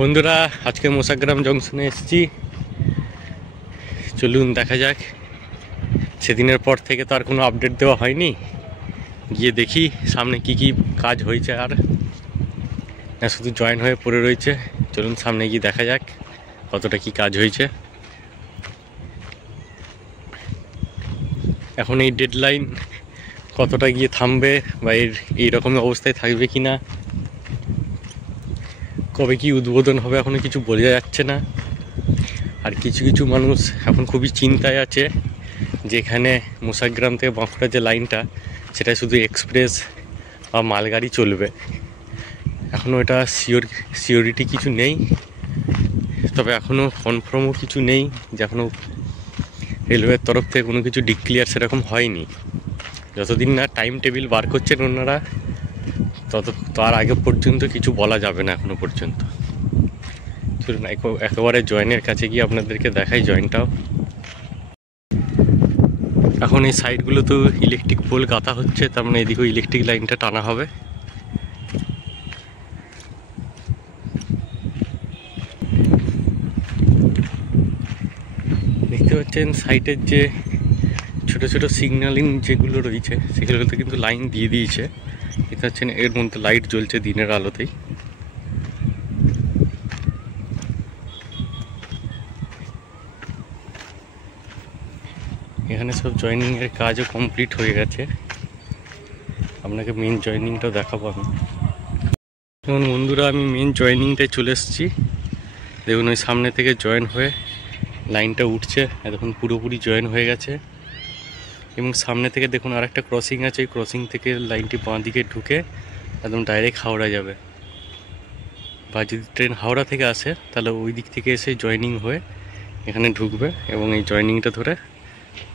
বন্ধুরা আজকে মোসাগ্রাম জংশনে এসেছি। চলুন দেখা যাক। সেদিনের পর থেকে তো আর কোনো আপডেট দেওয়া হয়নি, গিয়ে দেখি সামনে কি কি কাজ হয়েছে। আর না শুধু জয়েন হয়ে পড়ে রয়েছে। চলুন সামনে গিয়ে দেখা যাক কতটা কি কাজ হয়েছে। এখন এই ডেডলাইন কতটা গিয়ে থামবে বা এইরকম অবস্থায় থাকবে কি না, কবে কি উদ্বোধন হবে এখনও কিছু বোঝা যাচ্ছে না। আর কিছু কিছু মানুষ এখন খুবই চিন্তায় আছে, যেখানে মোসাগ্রাম থেকে বাঁকুড়া যে লাইনটা, সেটা শুধু এক্সপ্রেস বা মালগাড়ি চলবে। এখনও এটা সিওরিটি কিছু নেই, তবে এখনও কনফার্মও কিছু নেই যে এখনও রেলওয়ের তরফ থেকে কোনো কিছু ডিক্লিয়ার সেরকম হয়নি। যতদিন না টাইম টেবিল বার করছেন ওনারা, তার আগে পর্যন্ত কিছু বলা যাবে না এখনো পর্যন্ত। চলুন একেবারে জয়েনের কাছে গিয়ে আপনাদেরকে দেখাই জয়েনটাও। এখন এই সাইডগুলো তো ইলেকট্রিক পোল গাঁথা হচ্ছে, তার মানে এদিকেও ইলেকট্রিক লাইনটা টানা হবে। দেখতে পাচ্ছেন সাইডের যে ছোট ছোট সিগন্যালিং যেগুলো রয়েছে সেগুলোতে কিন্তু লাইন দিয়ে দিয়েছে। দেখতে পাচ্ছেন এর মধ্যে লাইট জ্বলছে দিনের আলোতেই। এখানে সব জয়েনিংয়ের কাজও কমপ্লিট হয়ে গেছে। আপনাকে মেন জয়েনিংটাও দেখাবো আমি। যেমন বন্ধুরা আমি মেন জয়েনিংটায় চলে এসেছি। দেখুন ওই সামনে থেকে জয়েন হয়ে লাইনটা উঠছে, এখন পুরোপুরি জয়েন হয়ে গেছে। এবং সামনে থেকে দেখুন আর একটা ক্রসিং আছে, ওই ক্রসিং থেকে লাইনটি বাঁ দিকে ঢুকে একদম ডাইরেক্ট হাওড়া যাবে। বা যদি ট্রেন হাওড়া থেকে আসে তাহলে ওই দিক থেকে এসে জয়েনিং হয়ে এখানে ঢুকবে এবং এই জয়েনিংটা ধরে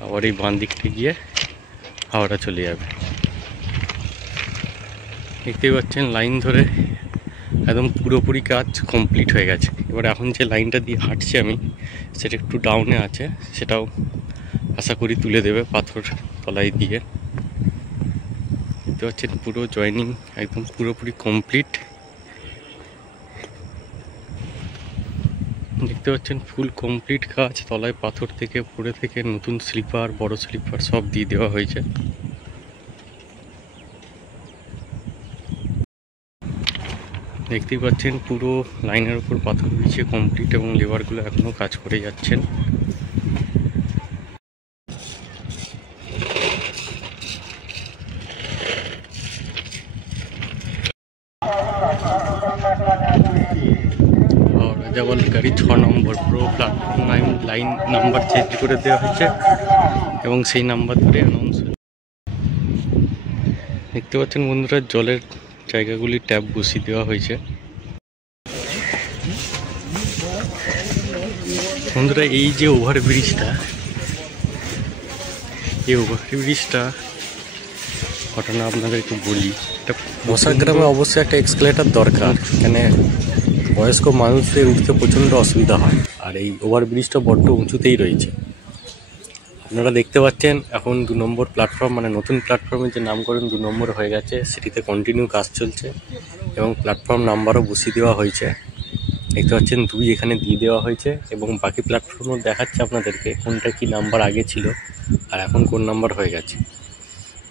আবার এই বাঁ দিকটা গিয়ে হাওড়া চলে যাবে। দেখতেই পাচ্ছেন লাইন ধরে একদম পুরোপুরি কাজ কমপ্লিট হয়ে গেছে। এবার এখন যে লাইনটা দিয়ে হাঁটছি আমি, সেটা একটু ডাউনে আছে, সেটাও আশা করি তুলে দেবে পাথর তলায় দিয়ে। দেখতে পাচ্ছেন পুরো জয়েনিং একদম পুরোপুরি কমপ্লিট। দেখতে পাচ্ছেন ফুল কমপ্লিট কাজ, তলায় পাথর থেকে পড়ে থেকে নতুন স্লিপার, বড় স্লিপার সব দিয়ে দেওয়া হয়েছে। দেখতেই পাচ্ছেন পুরো লাইনের উপর পাথর বিছিয়ে কমপ্লিট এবং লেবারগুলো এখনও কাজ করে যাচ্ছেন। রাজাবল গাড়ি 6 নম্বর পুরো প্ল্যাটফর্ম লাইন নাম্বার চেঞ্জ করে দেওয়া হয়েছে এবং সেই নাম্বার ধরে অ্যানাউন্স হয়েছে। দেখতে পাচ্ছেন বন্ধুরা জলের জায়গাগুলি ট্যাপ বসিয়ে দেওয়া হয়েছে। বন্ধুরা এই যে ওভারব্রিজটা, এই ওভারব্রিজটা ঘটনা আপনাদেরকে বলি। এটা মোসাগ্রামে অবশ্যই একটা এক্সকেলেটার দরকার, এখানে বয়স্ক মানুষদের উঠতে প্রচণ্ড অসুবিধা হয়। আর এই ওভারব্রিজটা বড্ড উঁচুতেই রয়েছে। আপনারা দেখতে পাচ্ছেন এখন 2 নম্বর প্ল্যাটফর্ম, মানে নতুন প্ল্যাটফর্মে যে নামকরণ 2 নম্বর হয়ে গেছে, সেটিতে কন্টিনিউ কাজ চলছে এবং প্ল্যাটফর্ম নাম্বারও বসিয়ে দেওয়া হয়েছে। দেখতে পাচ্ছেন 2 এখানে দিয়ে দেওয়া হয়েছে এবং বাকি প্ল্যাটফর্মও দেখাচ্ছে আপনাদেরকে কোনটা কি নাম্বার আগে ছিল আর এখন কোন নাম্বার হয়ে গেছে।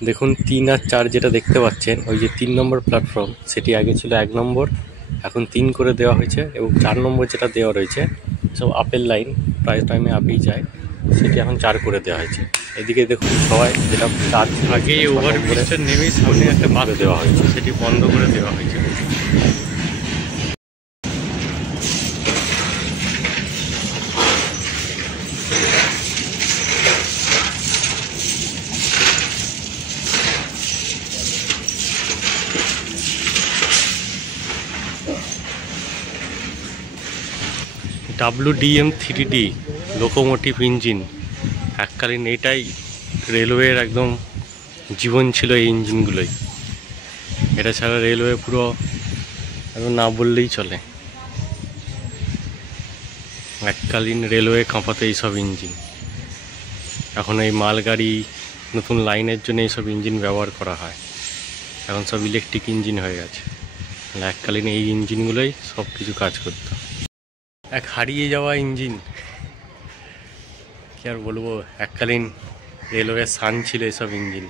দেখুন 3 আর 4 যেটা দেখতে পাচ্ছেন, ওই যে 3 নম্বর প্ল্যাটফর্ম, সেটি আগে ছিল 1 নম্বর, এখন 3 করে দেওয়া হয়েছে। এবং 4 নম্বর যেটা দেওয়া রয়েছে, সব আপের লাইন, প্রায় টাইমে আপেই যায়, সেটি এখন 4 করে দেওয়া হয়েছে। এদিকে দেখুন সবাই যেটা 4 আগে ওভারব্রিজটা নেমেই সামনে একটা বাঁধ দেওয়া হয়েছে, সেটি বন্ধ করে দেওয়া হয়েছে। WDM 3D লোকোমোটিভ ইঞ্জিন, এককালীন এটাই রেলওয়ের একদম জীবন ছিল এই ইঞ্জিনগুলোই। এটা ছাড়া রেলওয়ে পুরো একদম না বললেই চলে। এককালীন রেলওয়ে কাঁপাতে এইসব ইঞ্জিন। এখন এই মালগাড়ি নতুন লাইনের জন্য এইসব ইঞ্জিন ব্যবহার করা হয়, এখন সব ইলেকট্রিক ইঞ্জিন হয়ে গেছে। এককালীন এই ইঞ্জিনগুলোই সব কিছু কাজ করতো। এক হারিয়ে যাওয়া ইঞ্জিন, কি আর বলবো। এককালীন রেলওয়ে সান ছিল এসব ইঞ্জিন।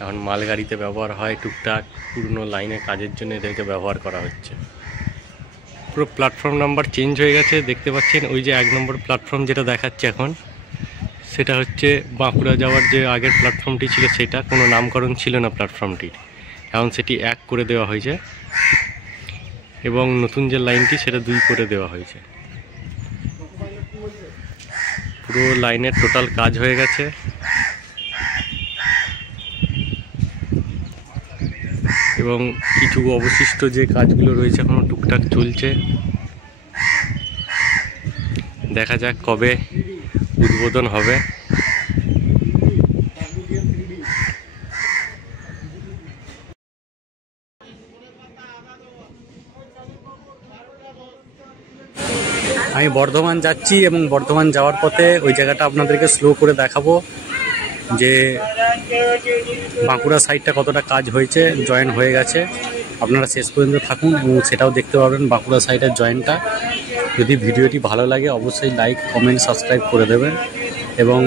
এখন মালগাড়িতে ব্যবহার হয় টুকটাক, পুরনো লাইনে কাজের জন্য এদেরকে ব্যবহার করা হচ্ছে। পুরো প্ল্যাটফর্ম নাম্বার চেঞ্জ হয়ে গেছে, দেখতে পাচ্ছেন। ওই যে 1 নম্বর প্ল্যাটফর্ম যেটা দেখাচ্ছে এখন, সেটা হচ্ছে বাঁকুড়া যাওয়ার যে আগের প্ল্যাটফর্মটি ছিল, সেটা কোনো নামকরণ ছিল না প্ল্যাটফর্মটির, এখন সেটি 1 করে দেওয়া হয়েছে। এবং নতুন যে লাইনটি সেটা 2 করে দেওয়া হয়েছে। পুরো লাইনের টোটাল কাজ হয়ে গেছে। এবং কিছু অবশিষ্ট যে কাজগুলো রয়েছে এখনো টুকটাক চলছে। দেখা যাক কবে উদ্বোধন হবে। আমি বর্ধমান যাচ্ছি এবং বর্ধমান যাওয়ার পথে ওই জায়গাটা আপনাদেরকে স্লো করে দেখাবো যে বাঁকুড়া সাইডটা কতটা কাজ হয়েছে, জয়েন হয়ে গেছে। আপনারা শেষ পর্যন্ত থাকুন এবং সেটাও দেখতে পাবেন বাঁকুড়া সাইডের জয়েনটা। যদি ভিডিওটি ভালো লাগে অবশ্যই লাইক, কমেন্ট, সাবস্ক্রাইব করে দেবেন এবং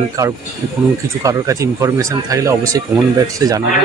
কারোর কাছে ইনফরমেশান থাকলে অবশ্যই কমেন্ট বক্সে জানাবেন।